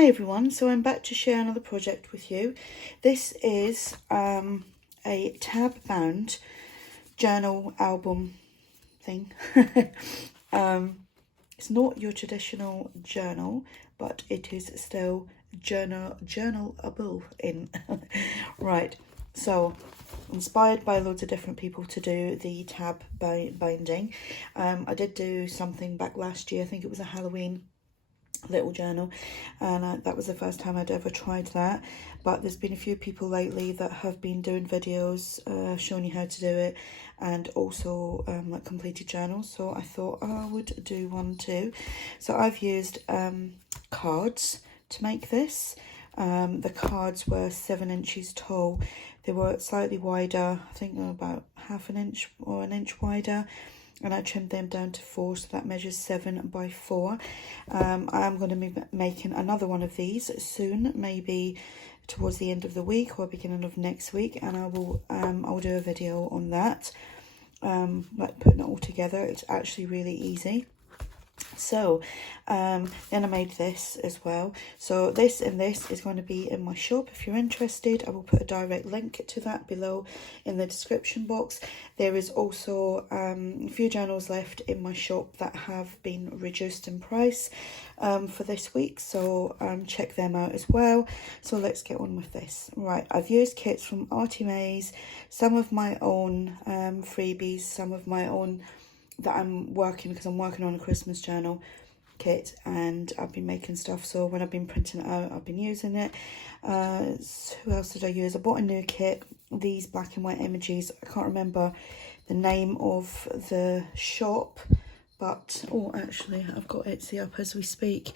Hi everyone, so I'm back to share another project with you. This is a tab bound journal album thing. It's not your traditional journal, but it is still journalable in. Right, so inspired by loads of different people to do the tab binding. I did do something back last year, I think it was a Halloween little journal, and that was the first time I'd ever tried that. But there's been a few people lately that have been doing videos showing you how to do it, and also like completed journals, so I thought I would do one too. So I've used cards to make this. The cards were 7 inches tall. They were slightly wider, I think about half an inch or an inch wider, and I trimmed them down to 4, so that measures 7 by 4. I'm going to be making another one of these soon, maybe towards the end of the week or beginning of next week, and I'll do a video on that, like putting it all together. It's actually really easy. So then I made this as well. So this and this is going to be in my shop. If you're interested, I will put a direct link to that below in the description box. There is also a few journals left in my shop that have been reduced in price for this week, so check them out as well. So let's get on with this. Right, I've used kits from ARTYmaze, some of my own freebies, some of my own that I'm working, because I'm working on a Christmas journal kit and I've been making stuff, so when I've been printing it out I've been using it. So who else did I use? I bought a new kit, these black and white images. I can't remember the name of the shop, but oh, actually I've got Etsy up as we speak.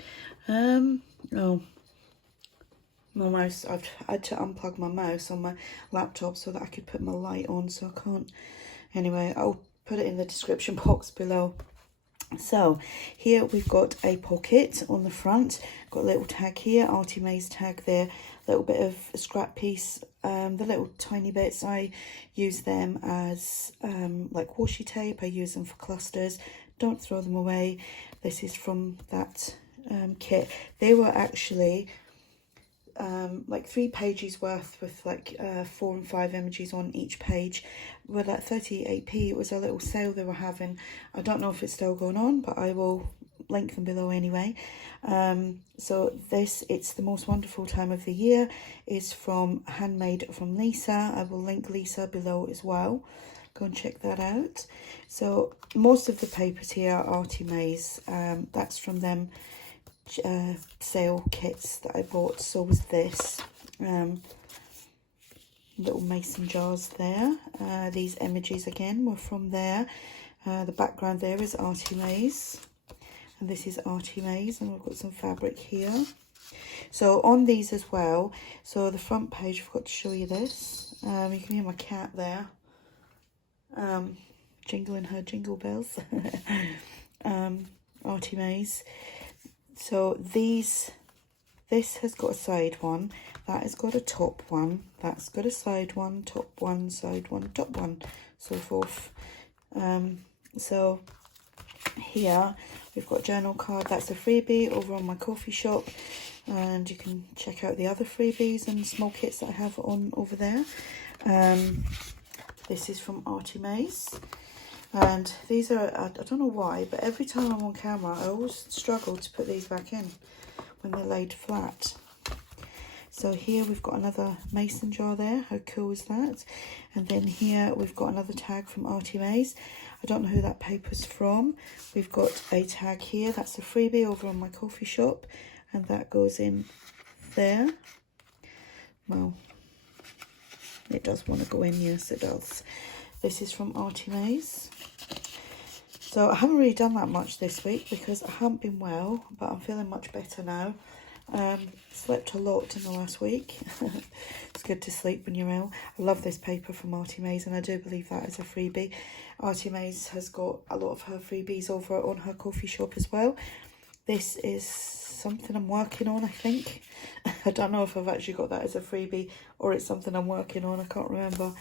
Oh, my mouse, I've had to unplug my mouse on my laptop so that I could put my light on, so I can't. Anyway, I'll put it in the description box below. So here we've got a pocket on the front, got a little tag here, ARTYmaze tag there, little bit of scrap piece. The little tiny bits, I use them as like washi tape. I use them for clusters, don't throw them away. This is from that kit. They were actually like 3 pages worth with like 4 and 5 images on each page. Well, at 38p, it was a little sale they were having. I don't know if it's still going on, but I will link them below anyway. So this, it's the most wonderful time of the year, is from Handmade from Lisa. I will link Lisa below as well, go and check that out. So most of the papers here are ARTYmaze. That's from them sale kits that I bought. So was this little mason jars there. These images again were from there. The background there is ARTYmaze, and this is ARTYmaze, and we've got some fabric here. So on these as well, so the front page, I forgot to show you this. You can hear my cat there jingling her jingle bells. ARTYmaze. So this has got a side one, that has got a top one, that's got a side one, top one, side one, top one, so forth. So here we've got journal card, that's a freebie over on my coffee shop, and you can check out the other freebies and small kits that I have on over there. This is from ARTYmaze. And these are, I don't know why, but every time I'm on camera, I always struggle to put these back in when they're laid flat. So here we've got another mason jar there. How cool is that? And then here we've got another tag from ARTYmaze. I don't know who that paper's from. We've got a tag here. That's a freebie over on my coffee shop. And that goes in there. Well, it does want to go in. Yes, it does. This is from ARTYmaze. So I haven't really done that much this week because I haven't been well, but I'm feeling much better now. Slept a lot in the last week. It's good to sleep when you're ill. I love this paper from ARTYmaze, and I do believe that is a freebie. ARTYmaze has got a lot of her freebies over on her coffee shop as well. This is something I'm working on, I think. I don't know if I've actually got that as a freebie or it's something I'm working on, I can't remember.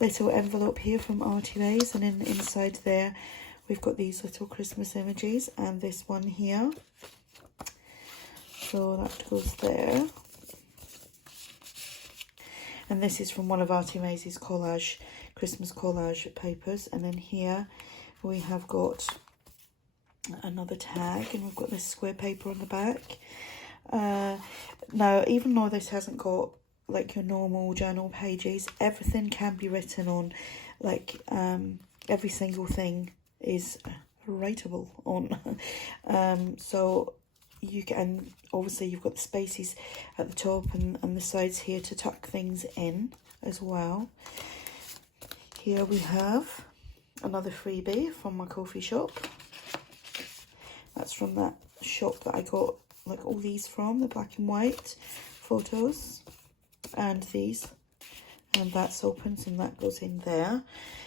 Little envelope here from ARTYmaze, and inside there we've got these little Christmas images, and this one here So that goes there. And this is from one of ARTYmaze's collage, Christmas collage papers. And then here we have got another tag, and we've got this square paper on the back. Now, even though this hasn't got like your normal journal pages, everything can be written on, like every single thing is writable on. So you can, obviously you've got the spaces at the top and the sides here to tuck things in as well. Here we have another freebie from my coffee shop. That's from that shop that I got like all these from, the black and white photos, and these, and that's opens and that goes in there.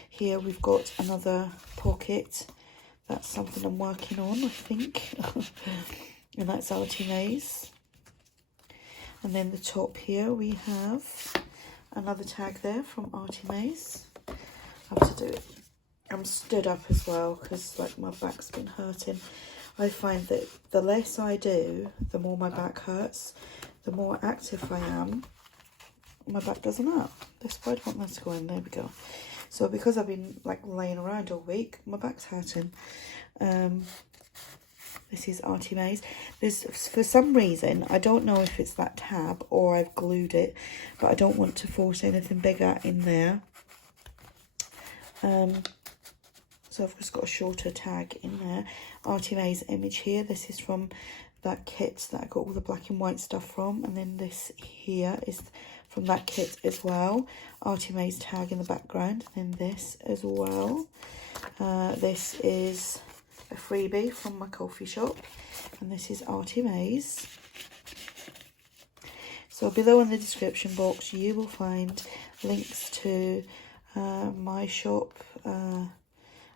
Here we've got another pocket. That's something I'm working on, I think. And that's ARTYmaze. And then the top here we have another tag there from ARTYmaze. I have to do it. I'm stood up as well because like my back's been hurting. I find that the less I do, the more my back hurts. The more active I am, my back doesn't hurt. This why I want that to go in. There we go. So because I've been like laying around all week, my back's hurting. This is ARTYmaze. There's, for some reason, I don't know if it's that tab or I've glued it, but I don't want to force anything bigger in there. So I've just got a shorter tag in there. ARTYmaze image here. This is from that kit that I got all the black and white stuff from. And then this here is from that kit as well. ARTYmaze tag in the background. And then this as well. This is a freebie from my coffee shop. And this is ARTYmaze. So below in the description box you will find links to my shop,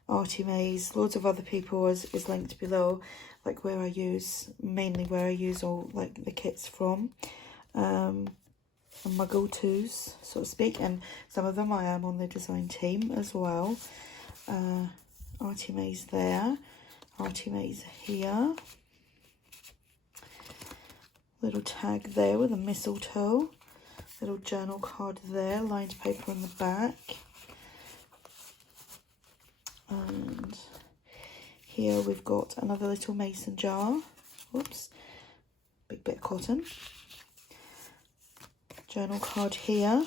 ARTYmaze, loads of other people is linked below, like where I use, mainly where I use all like the kits from, and my go-tos, so to speak, and some of them I am on the design team as well. ARTYmaze there, ARTYmaze here, little tag there with a mistletoe, little journal card there, lined paper on the back. And here we've got another little mason jar. Whoops, big bit of cotton. Journal card here.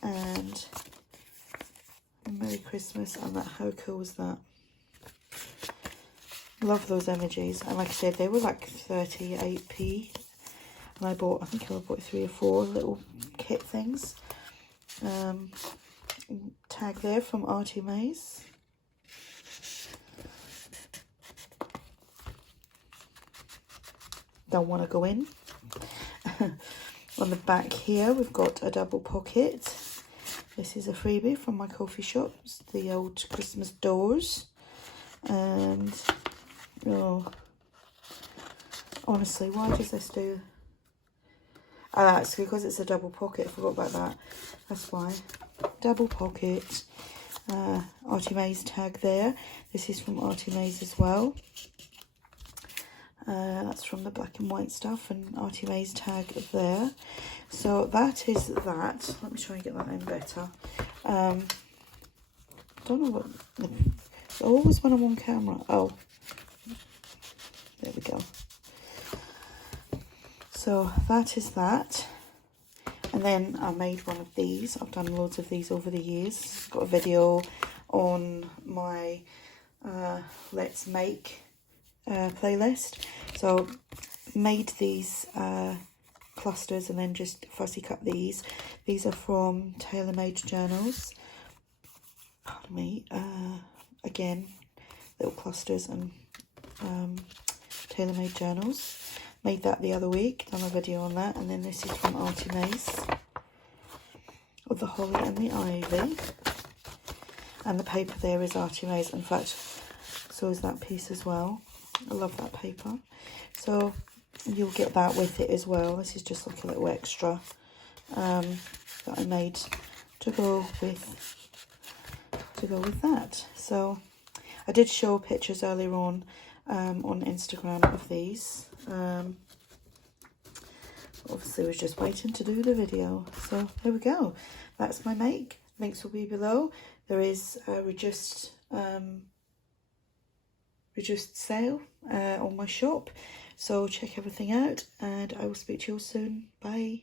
And Merry Christmas, and that, how cool was that? Love those images. And like I said, they were like 38p. And I think I bought 3 or 4 little kit things. Tag there from ARTYmaze. Don't want to go in. On the back here we've got a double pocket. This is a freebie from my coffee shop. It's the old Christmas doors. And oh, honestly, why does this do? Oh, that's because it's a double pocket. I forgot about that. That's why. Double pocket. ARTYmaze tag there. This is from ARTYmaze as well. That's from the black and white stuff, and ARTYmaze tag there. So that is that. Let me try and get that in better. Don't know what. Always when I'm on camera. Oh, there we go. So that is that. And then I made one of these. I've done loads of these over the years. Got a video on my Let's Make playlist. So made these clusters and then just fussy cut these. These are from TaylorMadeJournals. Pardon me. Again, little clusters and TaylorMadeJournals. Made that the other week, done a video on that. And then this is from ARTYmaze, with the holly and the ivy. And the paper there is ARTYmaze. In fact, so is that piece as well. I love that paper. So you'll get that with it as well. This is just like a little extra that I made to go with that. So I did show pictures earlier on Instagram of these. obviously was just waiting to do the video. So there we go. That's my make. Links will be below. There is a reduced sale on my shop. So check everything out, and I will speak to you all soon. Bye.